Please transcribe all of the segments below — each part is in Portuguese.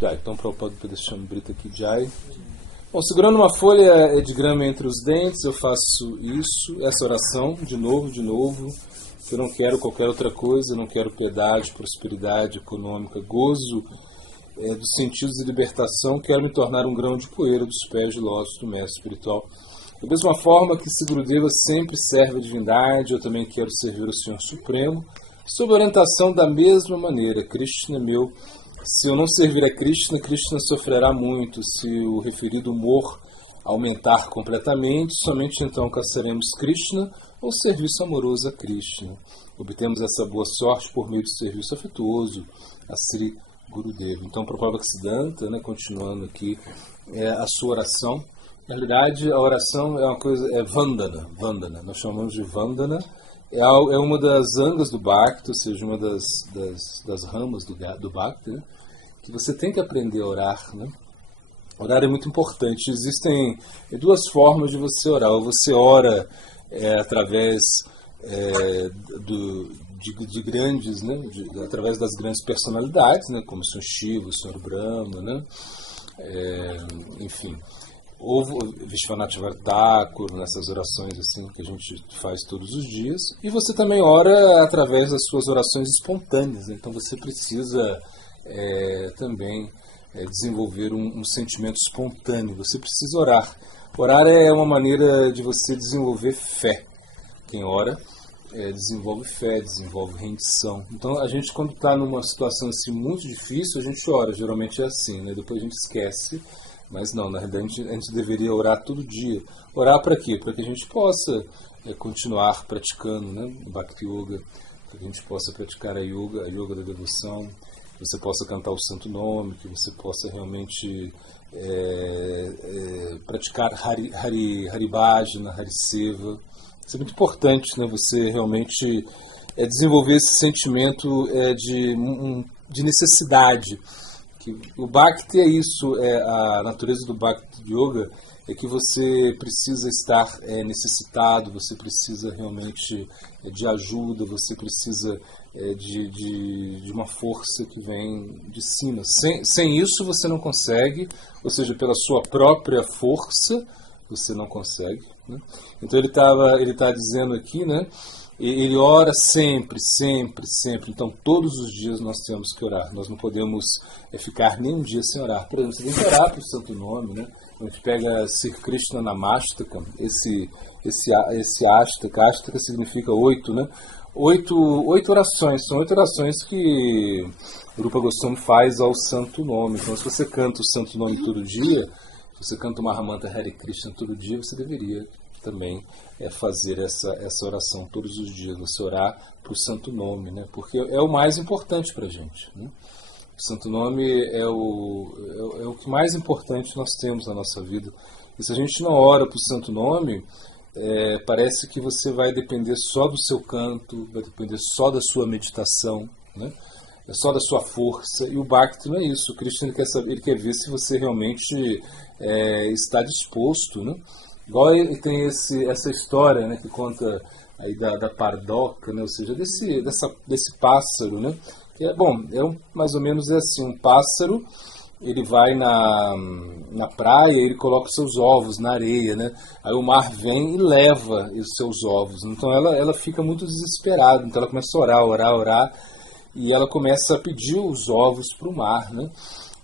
Jai. Então, Prabhupada Padeshambrita aqui, Jai. Bom, segurando uma folha de grama entre os dentes, eu faço essa oração, de novo, que eu não quero qualquer outra coisa, não quero piedade, prosperidade econômica, gozo dos sentidos e libertação, quero me tornar um grão de poeira dos pés de lótus do mestre espiritual. Da mesma forma que se Gurudeva sempre serve a divindade, eu também quero servir o Senhor Supremo, sob orientação da mesma maneira. Krishna é meu. Se eu não servir a Krishna, Krishna sofrerá muito. Se o referido humor aumentar completamente, somente então caçaremos Krishna ou serviço amoroso a Krishna. Obtemos essa boa sorte por meio de serviço afetuoso a Sri Gurudeva. Então, Prabhupada Bhaktisiddhanta, continuando aqui, a sua oração. Na realidade, a oração é uma coisa, é Vandana. Nós chamamos de Vandana. É uma das angas do Bhakti, ou seja, uma das ramas do Bhakti, né? Que você tem que aprender a orar, né? Orar é muito importante. Existem duas formas de você orar. Ou você ora através de grandes, né? Através das grandes personalidades, né? Como o Sr. Shiva, o Sr. Brahma, né? Enfim. Ou Vishwanath Thakur, nessas orações assim que a gente faz todos os dias. E você também ora através das suas orações espontâneas, né? Então você precisa também desenvolver um sentimento espontâneo. Você precisa orar. Orar é uma maneira de você desenvolver fé. Quem ora desenvolve fé, desenvolve rendição. Então a gente, quando está numa situação assim muito difícil, a gente ora. Geralmente é assim, né? Depois a gente esquece. Mas não, na realidade a gente deveria orar todo dia. Orar para quê? Para que a gente possa continuar praticando, né, Bhakti Yoga, para que a gente possa praticar a yoga da devoção, que você possa cantar o Santo Nome, que você possa realmente praticar Hari Bhajana, Hari Seva. Isso é muito importante, né, você realmente desenvolver esse sentimento de necessidade. O Bhakti é isso, a natureza do Bhakti Yoga é que você precisa estar necessitado, você precisa realmente de ajuda, você precisa de uma força que vem de cima. Sem isso você não consegue, ou seja, pela sua própria força você não consegue, né? Então ele está dizendo aqui, né? Ele ora sempre. Então, todos os dias nós temos que orar. Nós não podemos ficar nem um dia sem orar. Por exemplo, você tem que orar para o Santo Nome, né? A gente pega Sri Krishna Namastaka, esse Ashtaka significa 8, né? 8 orações. São 8 orações que o Rupa Goswami faz ao Santo Nome. Então, se você canta o Santo Nome todo dia, se você canta o Mahamantra Hare Krishna todo dia, você deveria também fazer essa oração todos os dias, você orar para o Santo Nome, né? Porque é o mais importante para a gente, né? O Santo Nome é o que mais importante nós temos na nossa vida. E se a gente não ora para o Santo Nome, parece que você vai depender só do seu canto, vai depender só da sua meditação, né? Só da sua força. E o Bhakti não é isso. O Krishna ele quer ver se você realmente está disposto, né? Igual ele tem essa história, né, que conta aí da pardoca, né, ou seja, desse pássaro, né, que mais ou menos assim, um pássaro, ele vai na praia e ele coloca os seus ovos na areia, né, aí o mar vem e leva os seus ovos, então ela fica muito desesperada, então ela começa a orar, e ela começa a pedir os ovos para o mar, né.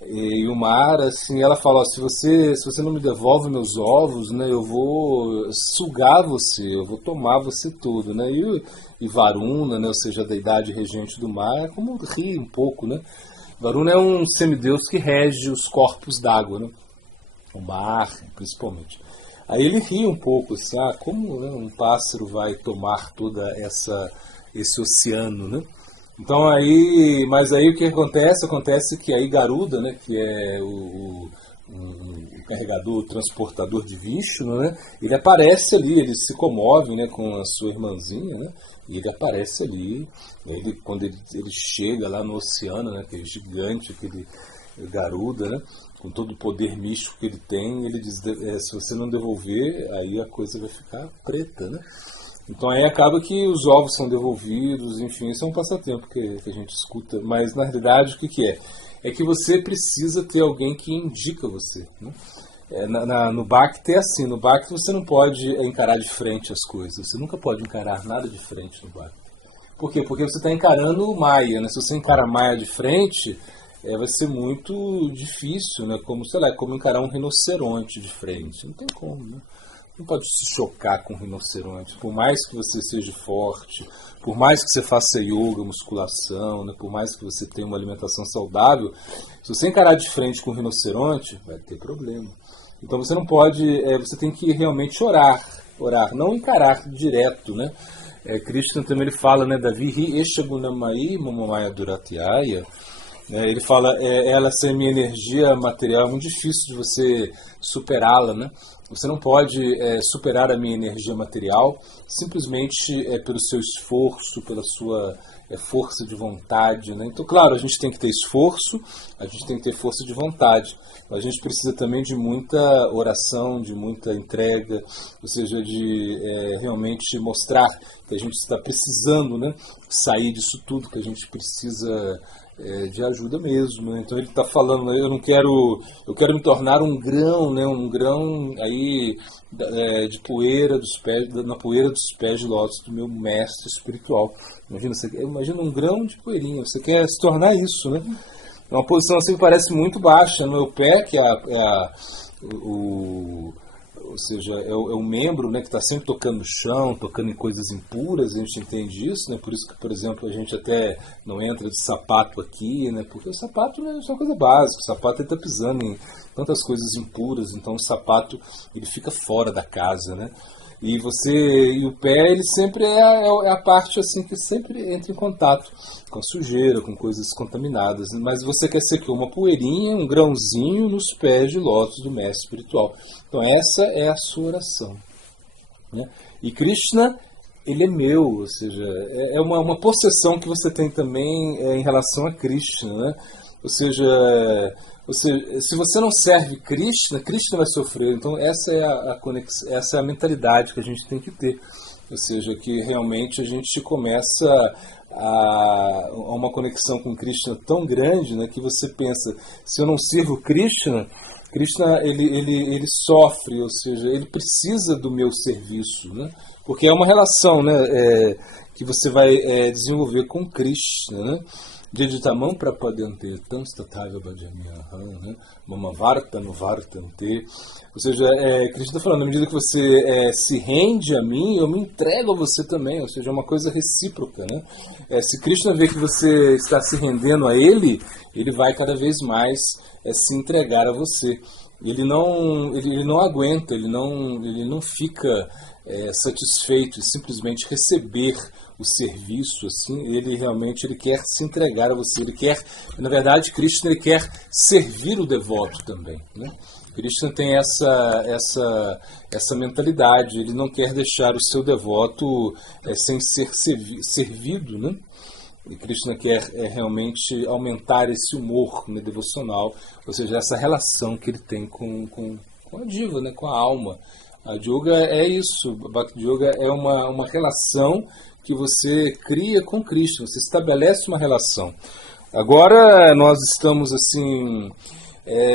E o mar, assim, ela fala, se você não me devolve meus ovos, né, eu vou sugar você, eu vou tomar você todo, né, e Varuna, né, ou seja, a deidade regente do mar, é como ri um pouco, né. Varuna é um semideus que rege os corpos d'água, né, o mar, principalmente. Aí ele ri um pouco, assim, como, né, um pássaro vai tomar toda esse oceano, né. Então mas aí o que acontece? Acontece que aí Garuda, né, que é o carregador, o transportador de Vishnu, né, ele aparece ali, ele se comove, né, com a sua irmãzinha, né, e ele aparece ali, quando ele chega lá no oceano, né, aquele gigante, aquele Garuda, né, com todo o poder místico que ele tem, ele diz, se você não devolver, aí a coisa vai ficar preta, né. Então aí acaba que os ovos são devolvidos, enfim, isso é um passatempo que a gente escuta, mas na realidade o que é? é que você precisa ter alguém que indica você, né? No Bhakti é assim, no Bhakti você não pode encarar de frente as coisas, você nunca pode encarar nada de frente no Bhakti. Por quê? Porque você está encarando o Maya, né? Se você encara a Maya de frente, vai ser muito difícil, né? Como, sei lá, como encarar um rinoceronte de frente, não tem como, né? Não pode se chocar com um rinoceronte, por mais que você seja forte, por mais que você faça yoga, musculação, né? Por mais que você tenha uma alimentação saudável, se você encarar de frente com um rinoceronte, vai ter problema. Então você não pode, você tem que realmente orar, não encarar direto, né? Krishna também ele fala, né, Davi Eshagunamai Mamamaya Duratyaya, ele fala, ela ser minha energia material, é muito difícil de você superá-la, né? Você não pode superar a minha energia material simplesmente pelo seu esforço, pela sua força de vontade, né? Então, claro, a gente tem que ter esforço, a gente tem que ter força de vontade, mas a gente precisa também de muita oração, de muita entrega, ou seja, de realmente mostrar que a gente está precisando, né, sair disso tudo, que a gente precisa de ajuda mesmo, né? Então ele está falando, eu quero me tornar um grão, né, um grão aí de poeira dos pés, na poeira dos pés de lótus do meu mestre espiritual. Imagina um grão de poeirinha, você quer se tornar isso, né? É uma posição assim que parece muito baixa no meu pé, que ou seja, é o membro, né, que está sempre tocando no chão, tocando em coisas impuras, a gente entende isso, né? Por isso que, por exemplo, a gente até não entra de sapato aqui, né? Porque o sapato é uma coisa básica, o sapato está pisando em tantas coisas impuras, então o sapato ele fica fora da casa, né? E o pé, ele sempre é a parte assim que sempre entra em contato com a sujeira, com coisas contaminadas. Mas você quer ser que uma poeirinha, um grãozinho nos pés de lótus do mestre espiritual. Então essa é a sua oração, né? E Krishna, ele é meu, ou seja, é uma possessão que você tem também em relação a Krishna, né? Ou seja, se você não serve Krishna, Krishna vai sofrer. Então essa é a conexão, essa é a mentalidade que a gente tem que ter. Ou seja, que realmente a gente começa a uma conexão com Krishna tão grande, né, que você pensa, se eu não sirvo Krishna, Krishna ele sofre, ou seja, ele precisa do meu serviço, né? Porque é uma relação, né, que você vai desenvolver com Krishna, né? Deditamam prapadante tanstatava bhajamyaham, né? Mamavartanu vartante. Ou seja, Krishna está falando, na medida que você se rende a mim, eu me entrego a você também. Ou seja, é uma coisa recíproca, né? Se Krishna vê que você está se rendendo a ele, ele vai cada vez mais se entregar a você. Ele não aguenta, ele não fica satisfeito de simplesmente receber o serviço, assim, ele quer se entregar a você, na verdade, Krishna ele quer servir o devoto também, né? Krishna tem essa mentalidade, ele não quer deixar o seu devoto sem ser servido, né? E Krishna quer realmente aumentar esse humor, né, devocional, ou seja, essa relação que ele tem com a diva, né, com a alma. A yoga é isso, a Bhakti Yoga é uma relação que você cria com Krishna, você estabelece uma relação. Agora nós estamos assim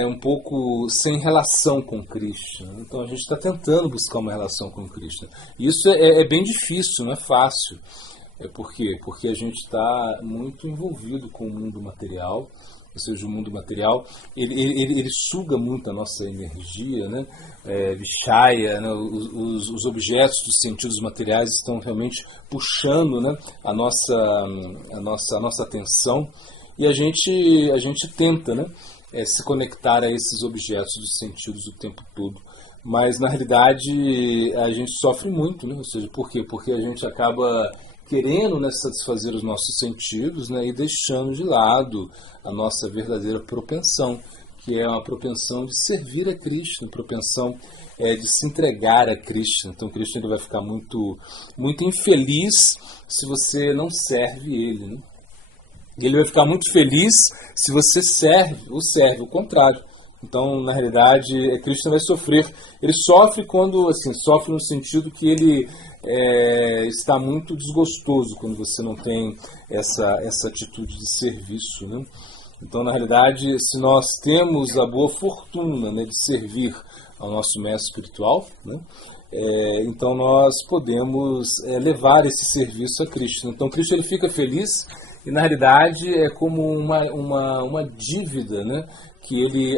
um pouco sem relação com Krishna, então a gente está tentando buscar uma relação com Krishna. Isso é bem difícil, não é fácil. Por quê? Porque a gente está muito envolvido com o mundo material, ou seja, o mundo material ele suga muito a nossa energia, né? Vishaya, né? Os objetos dos sentidos materiais estão realmente puxando, né, a nossa atenção, e a gente tenta, né, se conectar a esses objetos dos sentidos o tempo todo, mas na realidade a gente sofre muito, né? Ou seja, por quê? Porque a gente acaba querendo, né, satisfazer os nossos sentidos, né, e deixando de lado a nossa verdadeira propensão, que é uma propensão de servir a Krishna, propensão de se entregar a Krishna. Então Krishna ele vai ficar muito, muito infeliz se você não serve ele, né? Ele vai ficar muito feliz se você serve o contrário. Então, na realidade, Krishna vai sofrer. Ele sofre quando, assim, sofre no sentido que ele está muito desgostoso quando você não tem essa atitude de serviço, né? Então, na realidade, se nós temos a boa fortuna, né, de servir ao nosso mestre espiritual, né, então nós podemos levar esse serviço a Cristo. Então, Cristo ele fica feliz e, na realidade, é como uma dívida, né, que ele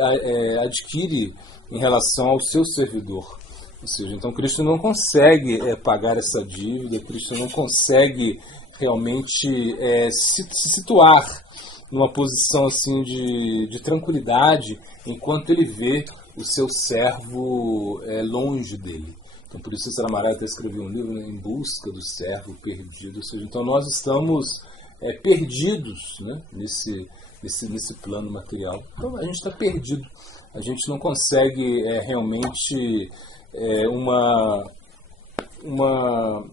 adquire em relação ao seu servidor. Ou seja, então Cristo não consegue pagar essa dívida, Cristo não consegue realmente se situar numa posição assim de tranquilidade enquanto ele vê o seu servo longe dele. Então por isso Cícero Amaral até escreveu um livro, né, Em Busca do Servo Perdido. Ou seja, então nós estamos perdidos, né, nesse plano material. Então a gente está perdido, a gente não consegue realmente uma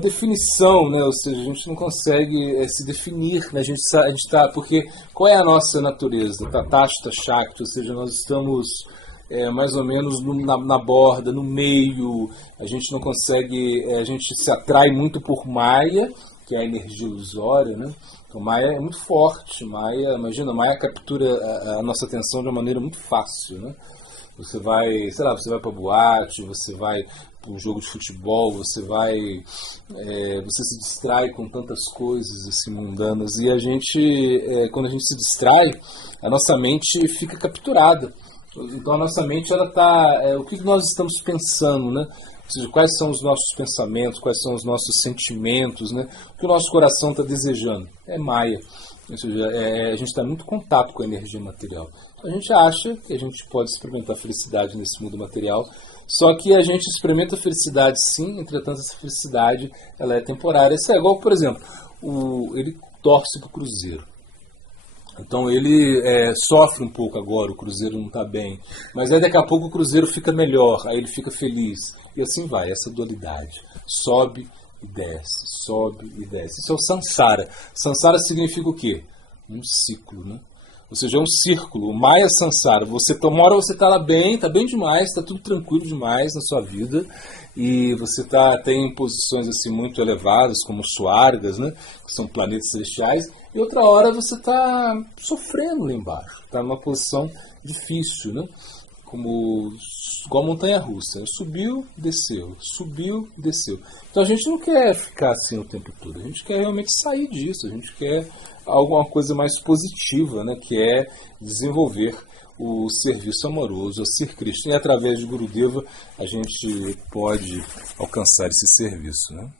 definição, né? Ou seja, a gente não consegue se definir, né? A gente tá, porque qual é a nossa natureza? Tatashta Shakti, ou seja, nós estamos mais ou menos na borda, no meio, a gente não consegue, a gente se atrai muito por Maya, que é a energia ilusória, né? Então Maya é muito forte, imagina, Maya captura a nossa atenção de uma maneira muito fácil, né? Você vai, sei lá, você vai para boate, você vai para um jogo de futebol, você se distrai com tantas coisas assim mundanas e a gente, quando a gente se distrai, a nossa mente fica capturada. Então a nossa mente ela tá, o que nós estamos pensando, né? Ou seja, quais são os nossos pensamentos, quais são os nossos sentimentos, né? O que o nosso coração está desejando é Maya. Ou seja, a gente está muito em contato com a energia material. A gente acha que a gente pode experimentar felicidade nesse mundo material, só que a gente experimenta felicidade sim, entretanto essa felicidade ela é temporária. Isso é igual, por exemplo, ele torce para o Cruzeiro. Então ele sofre um pouco agora, o Cruzeiro não está bem, mas aí daqui a pouco o Cruzeiro fica melhor, aí ele fica feliz. E assim vai, essa dualidade. Sobe e desce, sobe e desce. Isso é o Sansara. Sansara significa o quê? Um ciclo, né? Ou seja, é um círculo, o Maya Sansara. Uma hora você está lá bem, está bem demais, está tudo tranquilo demais na sua vida, e você tem em posições assim, muito elevadas, como Suargas, né, que são planetas celestiais, e outra hora você está sofrendo lá embaixo, está numa posição difícil, né, igual montanha-russa. Subiu, desceu, subiu, desceu. Então a gente não quer ficar assim o tempo todo, a gente quer realmente sair disso, a gente quer alguma coisa mais positiva, né, que é desenvolver o serviço amoroso a Sri Krishna. E através de Gurudeva a gente pode alcançar esse serviço, né?